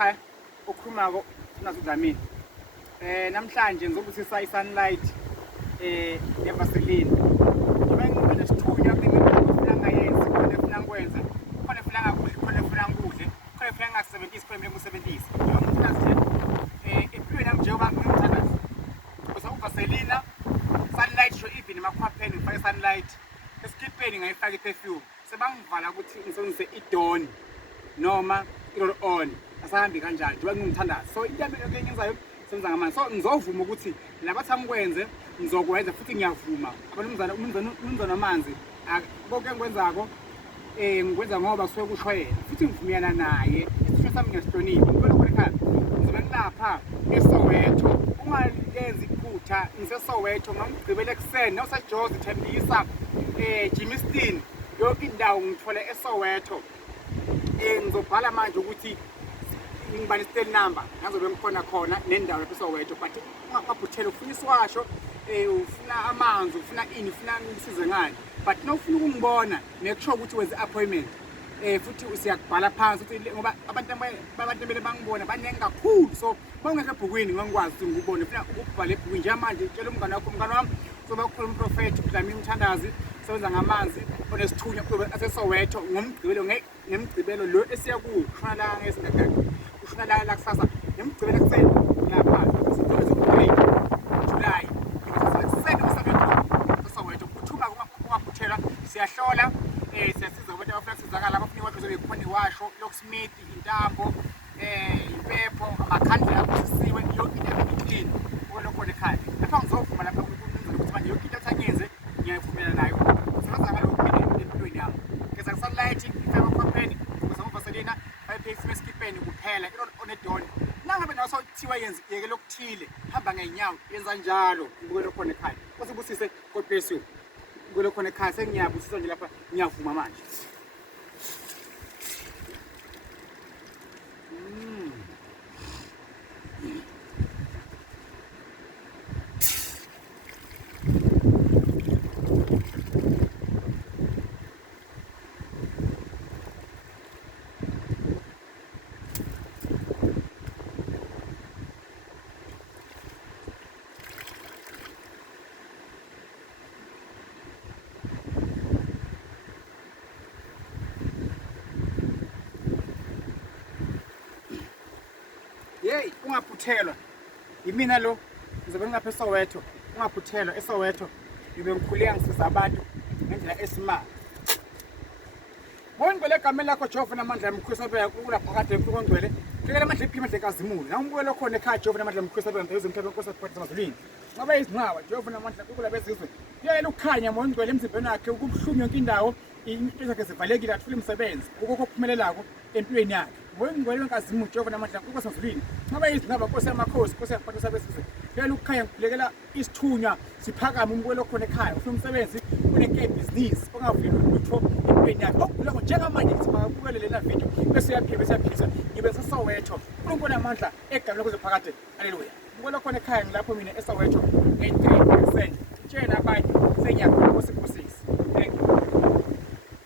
ekhaya okhulumako MTHANDAZI Dlamini. Namhlanje ngizobusisa isunlight evaselini. Ngoba ngibona isithunywa ngifuna ngayenzi, khona efuna ngikwenza, khona efuna ngakudla, khona efuna ngikudle, khona efuna ngakusebenzisa, khona ngikusebenzisa. Empilweni yami njengoba ngimthandaza. Bese uvaselina sunlight sho even emakhwapheni ngifake sunlight. Esikipeni ngayifaka iperfume. Sebangivala ukuthi ngisebenzise idon noma i-roll on. Asahambi kanjani njengoba ngimthandaza. So into yami engiyenzayo senza ngamanje. So ngizovuma ukuthi labathi angikwenze ngizokwenza futhi ngiyavuma. Umnumzana amanzi konke engikwenzako ngikwenza ngoba kusuke kusho yena. Futhi ngivumiyana naye. Isithunywa sami ngiyasihlonipha. Ngibona khona ekhaya ngizobe ngilapha eSoweto. Ungalenzi iphutha ngiseSoweto ngangigqibele ekuseni nawuseJozi Thembisa Jimiston yonke indawo ngithola eSoweto. Ngizobhala manje ukuthi ngibani stel number ngazobe ngikhona khona nendawo lapho eSoweto but ungaphuthela ufuna isiwasho ufuna amanzi ufuna ini ufuna ngisize ngani but nawufuna ukungibona nekusho ukuthi wenze appointment futhi usiyakubhala phansi ukuthi ngoba abantu bemele bangibona banenge kakhulu so bawungeke ebhukwini ngangikwazi ukuthi ngikubone ufuna ukubhala ebhukwini nje manje tshela umngane wami soba kukhona umprofeti Dlamini MTHANDAZI sebenza ngamanzi onesithunywa aseSoweto ngemgcibelo lo esiya kuwo kushona la ngesingakaki kushona la kusasa ngemgcibelo ekuseni lapha July eSoweto kuthuma kungaphuthela siyahlola siyasiza abantu abafuna ukusizakala abafuna iwasho bekhona iwasho locksmith intambo impepho amakhandlela akusisiwe yonke into clean lokho ekhaya lapha ngizovuma lapha ukuthi manje yonke into athanyenze ngiyayivumela nayo sizaza ngalokho empilweni yami ngeza sunlight ifaka kwapheni kuzovaselina bayiphekisa esikipeni kuphela onedon nangabe naso kuthiwa yenze yeke lokuthile hamba ngeenyawo yenza njalo ngibukele lokho ekhaya kusibusise God bless you ngibukele lokho ekhaya sengiyabusisa nje lapha ngiyavuma manje. Hey, ungaphuthelwa yimina lo ngizobe ngapha eSoweto ungaphuthelwa eSoweto ngibe ngikhuleka ngisiza abantu ngendlela esimanga ngongcwele egameni lakho Jehova namandla emkhosi abe kulapha kade ngongcwele kekela amandla ephima enkazimule na umbukelo khona ekhaya Jehova namandla emkhosi abe ngempela emhlabeni enkosi aphakathi emazulwini ngoba izingqawa Jehova namandla kukula bezizwe yena ukhanya ngongcwele emzimbeni wakhe ukubuhlungu yonke indawo into zakhe zivalekile athula umsebenzi ukukho okuphumelelako empilweni yakhe ngongcwele enkazimu Jehova namandla enkosi emazulwini ngoba izingqawa Nkosi yamakhosi Nkosi yaphakathi sabezizwe yena ukhanya ngibulekela isithunywa siphakama umbukelo khona ekhaya ufuna umsebenzi uneke business ongavuli lutho empilweni yakhe okuloko njengamanje ngithi makubukele lela video bese yaphisa ngibe seSoweto uNkulunkulu amandla egameni lakho phakathi haleluya ngibukelo khona ekhaya ngilapho mina eSoweto 8:30 tshela abanye senyaka Nkosi